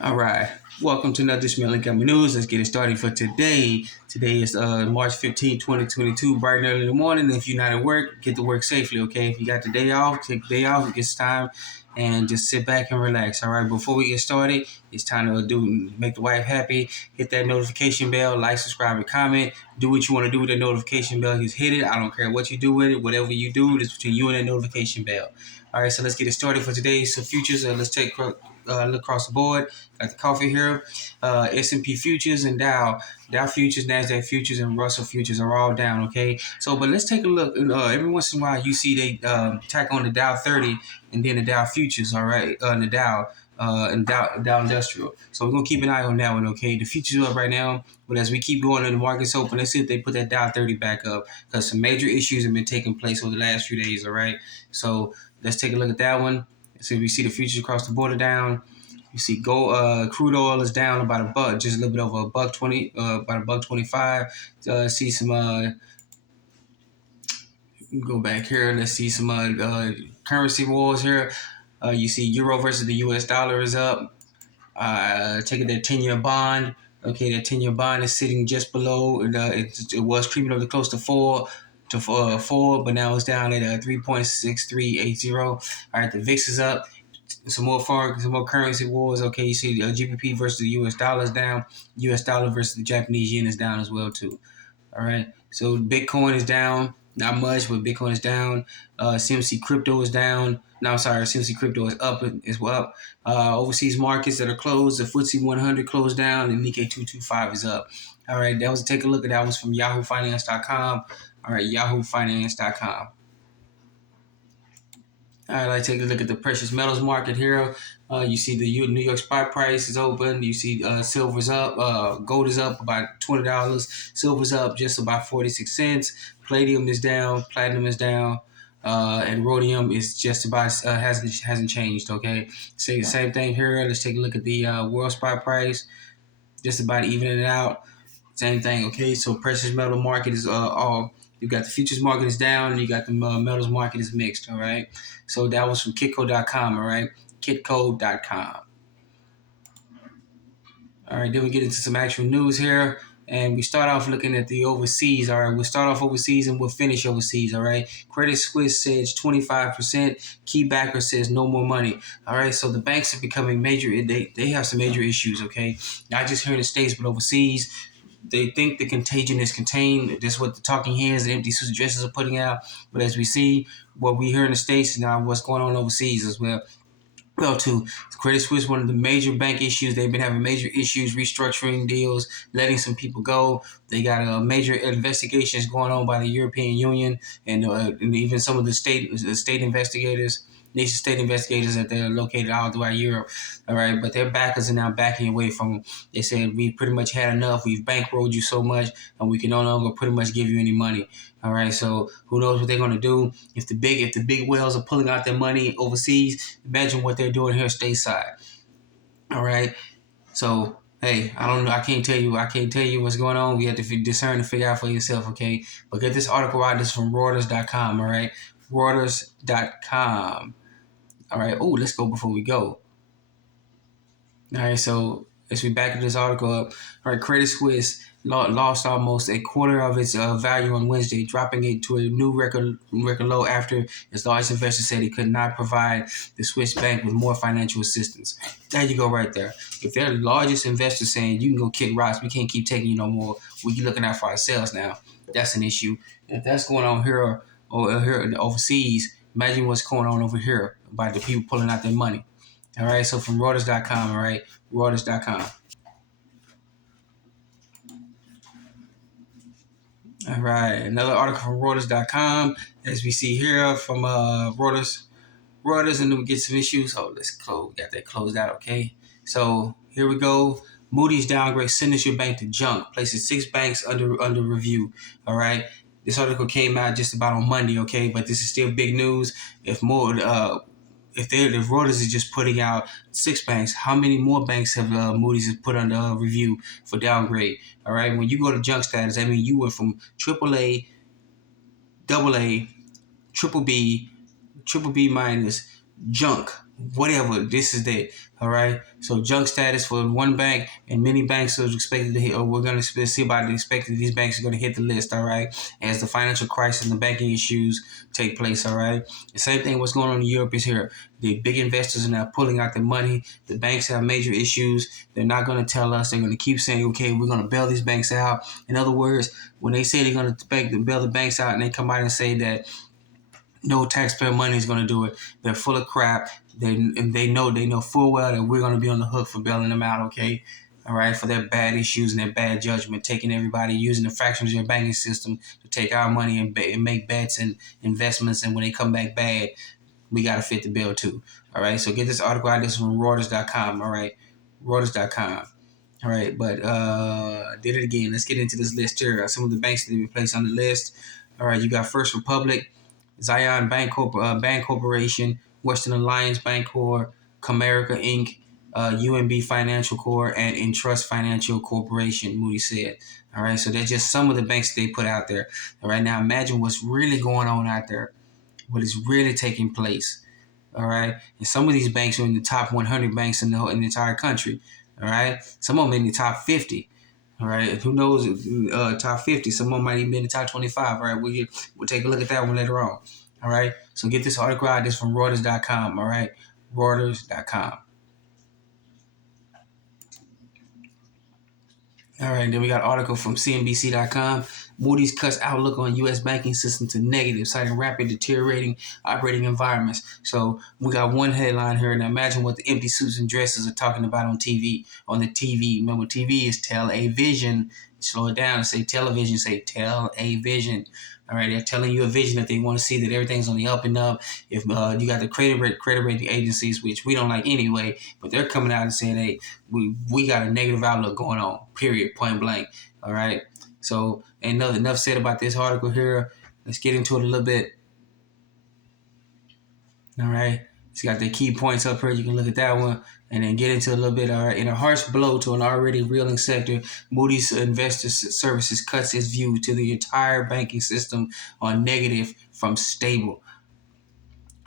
All right. Welcome to another Smell Incoming News. Let's get it started for today. Today is March 15, 2022, bright and early in the morning. If you're not at work, get to work safely, okay? If you got the day off, take the day off. It's time and just sit back and relax, all right? Before we get started, it's time to make the wife happy. Hit that notification bell, like, subscribe, and comment. Do what you want to do with that notification bell. Just hit it. I don't care what you do with it. Whatever you do, it's between you and that notification bell. All right, so let's get it started for today. So futures, let's take look across the board. Got the coffee here. S&P futures and Dow futures, Nasdaq futures, and Russell futures are all down. Okay, so but let's take a look. Every once in a while, you see they tack on the Dow 30 and then the Dow futures. All right, the Dow. And Dow Industrial. So we're gonna keep an eye on that one, okay? The futures are up right now, but as we keep going and the market's open, let's see if they put that Dow 30 back up because some major issues have been taking place over the last few days. All right, so let's take a look at that one. So we see the futures across the border down. You see, crude oil is down about $1, just a little bit over $1.20, about $1.25. See some. Go back here. Let's see some currency wars here. You see, euro versus the U.S. dollar is up. Taking that 10-year bond. Okay, that 10-year bond is sitting just below. It was creeping up to close to four, but now it's down at 3.6380. All right, the VIX is up. Some more currency wars. Okay, you see GBP versus the U.S. dollar is down. U.S. dollar versus the Japanese yen is down as well too. All right, so Bitcoin is down. Not much, but Bitcoin is down. CMC crypto is down. No, I'm sorry, CMC crypto is up as well. Overseas markets that are closed, the FTSE 100 closed down, and Nikkei 225 is up. All right, that was take a look at that was from YahooFinance.com. All right, YahooFinance.com. All right, let's take a look at the precious metals market here. You see the New York spot price is open. You see silver's up. Gold is up about $20. Silver's up just about 46 cents. Palladium is down. Platinum is down. And rhodium is just about hasn't changed. Okay, same thing here. Let's take a look at the world spot price. Just about evening it out. Same thing. Okay, so precious metal market is all. You got the futures market is down, and you got the metals market is mixed. All right. So that was from kitco.com. All right, kitco.com. All right, then we get into some actual news here. And we start off looking at the overseas. All right, we'll start off overseas and we'll finish overseas. All right, Credit Suisse says 25%. Key backer says no more money. All right, so the banks are becoming major. They have some major issues. Okay, not just here in the States, but overseas. They think the contagion is contained. That's what the talking heads and empty suit dresses are putting out. But as we see, what we hear in the States now, what's going on overseas as well. Well, to Credit Suisse, one of the major bank issues, they've been having major issues restructuring deals, letting some people go. They got major investigations going on by the European Union and even some of the state investigators, nation state investigators that they're located all throughout Europe. All right, but their backers are now backing away from them. They said, we pretty much had enough. We've bankrolled you so much, and we can no longer pretty much give you any money. All right, so who knows what they're going to do? If the big whales are pulling out their money overseas, imagine what they're doing here stateside. All right, so hey, I don't know. I can't tell you what's going on. We have to discern and figure out for yourself. Okay, but get this article out. This is from Reuters.com. All right, Reuters.com. All right. Oh, let's go before we go. All right, so as we back up this article up, all right, Credit Suisse lost almost a quarter of its value on Wednesday, dropping it to a new record low after its largest investor said it could not provide the Swiss bank with more financial assistance. There you go right there. If they're the largest investor saying you can go kick rocks, we can't keep taking you no more, we can looking out for ourselves now. That's an issue. If that's going on here or here overseas, imagine what's going on over here about the people pulling out their money. All right, so from Reuters.com, all right, Reuters.com. All right, another article from Reuters.com, as we see here from Reuters, and then we get some issues. So let's got that closed out, okay? So here we go. Moody's downgrade signature bank to junk, places 6 banks under review, all right? This article came out just about on Monday, okay? But this is still big news. If Reuters is just putting out 6 banks, how many more banks have Moody's has put under review for downgrade? All right, when you go to junk status, I mean you went from AAA, AA, triple B minus, junk. whatever. This is that. All right. So junk status for one bank, and many banks are expected to hit, or we're going to see about the expected these banks are going to hit the list. All right, as the financial crisis and the banking issues take place. All right. The same thing what's going on in Europe is here. The big investors are now pulling out their money. The banks have major issues. They're not going to tell us. They're going to keep saying, okay, we're going to bail these banks out. In other words, when they say they're going to bail the banks out, and they come out and say that no taxpayer money is going to do it. They're full of crap. They know full well that we're going to be on the hook for bailing them out. Okay, all right, for their bad issues and their bad judgment, taking everybody using the fractions of your banking system to take our money and make bets and investments. And when they come back bad, we got to fit the bill too. All right, so get this article out. This is from Reuters.com. All right, Reuters.com. All right, but did it again. Let's get into this list here. Some of the banks that we placed on the list. All right, you got First Republic, Zion Bank Corporation, Western Alliance Bancorp, Comerica Inc., UMB Financial Corp., and Entrust Financial Corporation, Moody said. All right, so that's just some of the banks they put out there. All right, now imagine what's really going on out there, what is really taking place. All right, and some of these banks are in the top 100 banks in the entire country. All right, some of them in the top 50. All right, who knows? Top 50. Some of them might even be in the top 25. All right, we'll take a look at that one later on. All right, so get this article out. This from Reuters.com. All right, Reuters.com. All right, then we got an article from CNBC.com. Moody's cuts outlook on U.S. banking system to negative, citing rapid deteriorating operating environments. So we got one headline here. Now imagine what the empty suits and dresses are talking about on TV. On the TV, remember TV is tell-a-vision. Slow it down and say television. Say tell-a-vision. All right, they're telling you a vision that they want to see that everything's on the up and up. If you got the credit rating agencies, which we don't like anyway, but they're coming out and saying, hey, we got a negative outlook going on, period, point blank. All right. So enough said about this article here. Let's get into it a little bit. All right. It's got the key points up here. You can look at that one and then get into a little bit. All right. In a harsh blow to an already reeling sector, Moody's Investor Services cuts its view to the entire banking system on negative from stable.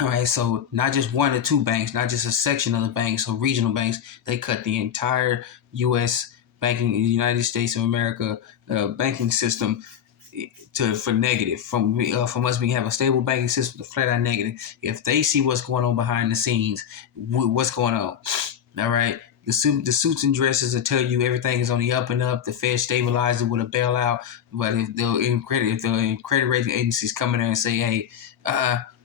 All right, so not just one or two banks, not just a section of the banks or regional banks. They cut the entire U.S. banking, United States of America banking system for negative. From us being have a stable banking system to flat out negative. If they see what's going on behind the scenes, what's going on? All right. The suits and dresses will tell you everything is on the up and up. The Fed stabilized it with a bailout, but if the credit rating agencies come in there and say, "Hey,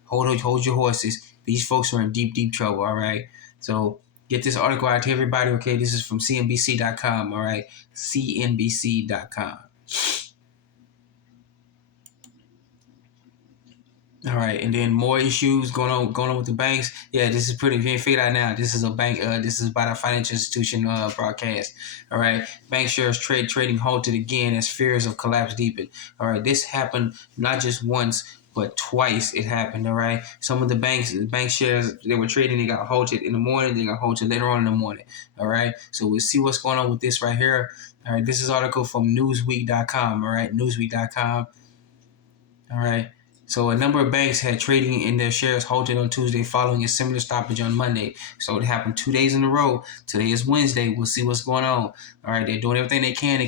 hold your horses," these folks are in deep trouble. All right, so get this article out to everybody. Okay, this is from CNBC.com. All right, CNBC.com. All right, and then more issues going on with the banks. Yeah, this is pretty. If you ain't figured out now, this is a bank. This is about a financial institution broadcast. All right, bank shares trading halted again as fears of collapse deepen. All right, this happened not just once but twice. It happened. All right, some of the bank shares they were trading, they got halted in the morning. They got halted later on in the morning. All right, so we'll see what's going on with this right here. All right, this is an article from Newsweek.com. All right, Newsweek.com. All right. So a number of banks had trading in their shares halted on Tuesday following a similar stoppage on Monday. So it happened 2 days in a row. Today is Wednesday. We'll see what's going on. All right, they're doing everything they can to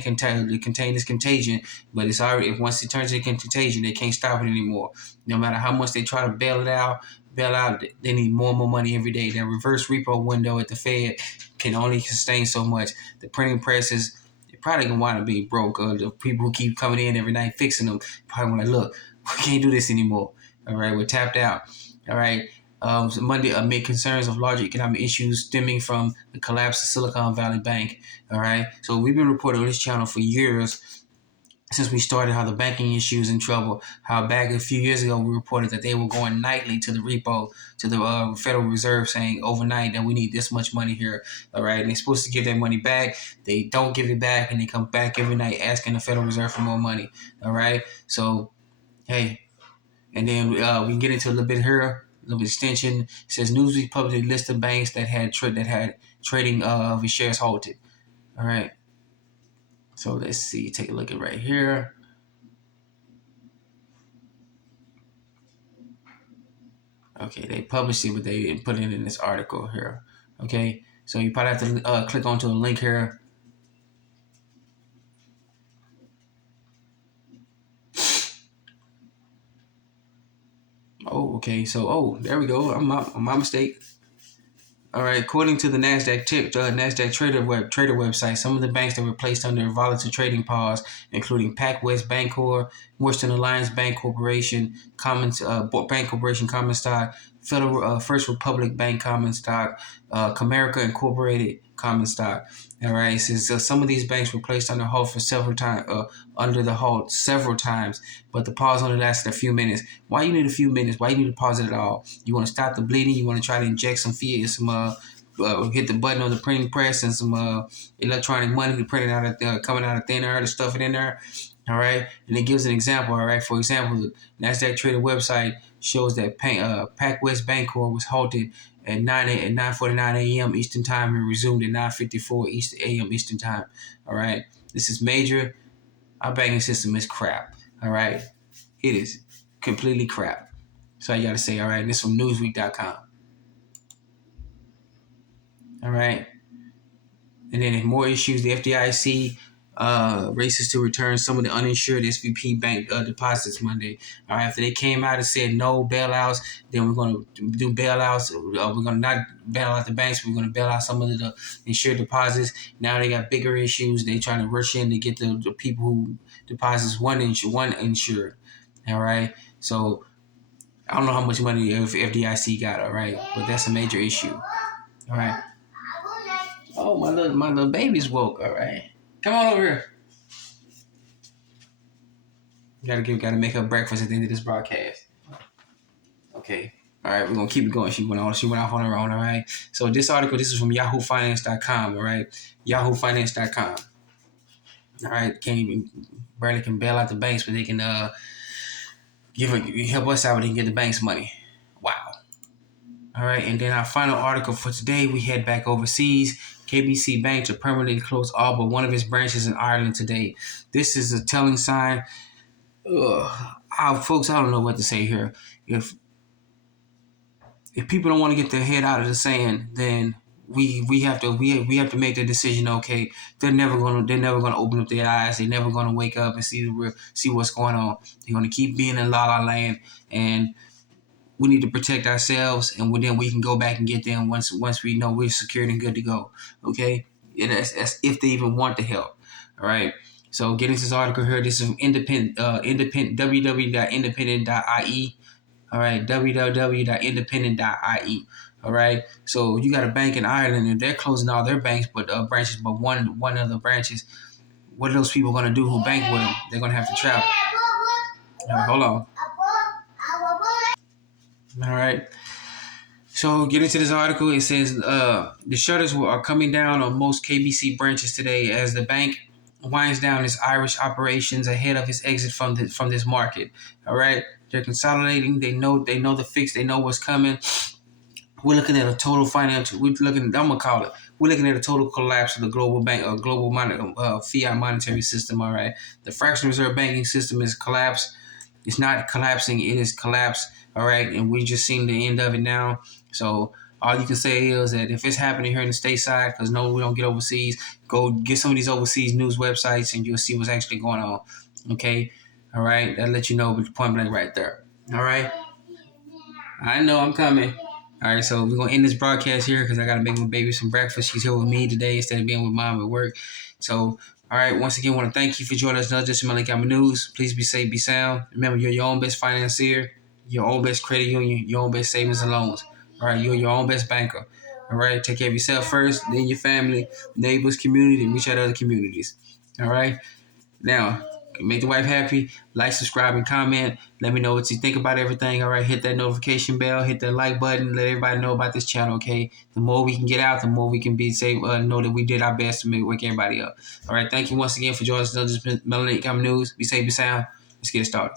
contain this contagion, but it's already once it turns into contagion, they can't stop it anymore. No matter how much they try to bail out, they need more and more money every day. That reverse repo window at the Fed can only sustain so much. The printing presses, they're probably gonna wind up being broke. The people who keep coming in every night fixing them probably gonna look. We can't do this anymore. All right, we're tapped out. All right. So Monday, amid concerns of larger economic issues stemming from the collapse of Silicon Valley Bank. All right. So we've been reporting on this channel for years since we started how the banking issue is in trouble. How back a few years ago we reported that they were going nightly to the repo, to the Federal Reserve, saying overnight that we need this much money here. All right. And they're supposed to give that money back. They don't give it back, and they come back every night asking the Federal Reserve for more money. All right. So, hey, and then we can get into a little bit here, a little bit extension. It says Newsweek publicly listed banks that had trading of its shares halted. All right. So let's see. Take a look at right here. Okay, they published it, but they didn't put it in this article here. Okay, so you probably have to click onto a link here. Oh, okay. So, there we go. My mistake. All right. According to the Nasdaq trader website, some of the banks that were placed under volatile trading pause, including PacWest Bancorp, Western Alliance Bank Corporation, Bank Corporation Common Stock, Federal First Republic Bank Common Stock, Comerica Incorporated Common Stock. All right. It says some of these banks were placed under halt for under the halt several times, but the pause only lasted a few minutes. Why you need a few minutes? Why you need to pause it at all? You want to stop the bleeding? You want to try to inject some hit the button on the printing press and some electronic money to print it out of coming out of thin air to stuff it in there. All right, and it gives an example. All right, for example, the Nasdaq Trader website shows that PacWest Bancorp was halted at 9:49 a.m. Eastern Time and resumed at 9:54 a.m. Eastern Time. All right, this is major. Our banking system is crap. All right, it is completely crap. So I got to say, all right, this is from Newsweek.com. All right, and then more issues. The FDIC races to return some of the uninsured SVP bank deposits Monday. All right, after they came out and said no bailouts, then we're going to do bailouts. We're going to not bail out the banks. We're going to bail out some of the insured deposits. Now they got bigger issues. They trying to rush in to get the people who deposits one insured. All right, so I don't know how much money FDIC got. All right, but that's a major issue. All right. Oh, my little baby's woke. All right, come on over here. Gotta make her breakfast at the end of this broadcast. Okay. All right, we're gonna keep it going. She went off on her own. All right. So this is from YahooFinance.com. All right, YahooFinance.com. All right, barely can bail out the banks, but they can help us out, but they can get the banks money. Wow. All right, and then our final article for today, we head back overseas. KBC Bank to permanently close all but one of its branches in Ireland today. This is a telling sign. Folks, I don't know what to say here. If people don't want to get their head out of the sand, then we have to make the decision. Okay, they're never gonna open up their eyes. They're never gonna wake up and see what's going on. They're gonna keep being in la la land, and we need to protect ourselves, and then we can go back and get them once we know we're secured and good to go. Okay, that's if they even want the help. All right. So getting this article here, this is independent www.independent.ie. All right, www.independent.ie. All right. So you got a bank in Ireland, and they're closing all their branches, but one of the branches. What are those people gonna do who bank with them? They're gonna have to travel. All right, hold on. All right. So get into this article. It says the shutters are coming down on most KBC branches today as the bank winds down its Irish operations ahead of its exit from this market. All right, they're consolidating. They know the fix. They know what's coming. We're looking at a total financial. We're looking at a total collapse of the global fiat monetary system. All right, the fractional reserve banking system is collapsed. It's not collapsing. It is collapsed. All right, and we just seen the end of it now. So all you can say is that if it's happening here in the stateside, because no, we don't get overseas, go get some of these overseas news websites and you'll see what's actually going on. Okay, all right, that'll let you know point blank right there. All right, I know I'm coming. All right, so we're gonna end this broadcast here because I gotta make my baby some breakfast. She's here with me today instead of being with mom at work. So, all right, once again, I want to thank you for joining us. Not just in Malik News. Please be safe, be sound. Remember, you're your own best financier, your own best credit union, your own best savings and loans. All right, you're your own best banker. All right, take care of yourself first, then your family, neighbors, community, and reach out to other communities. All right, now make the wife happy. Like, subscribe, and comment. Let me know what you think about everything. All right, hit that notification bell, hit that like button. Let everybody know about this channel. Okay, the more we can get out, the more we can know that we did our best to wake everybody up. All right, thank you once again for joining us. This has been Melanin News. Be safe, be sound. Let's get it started.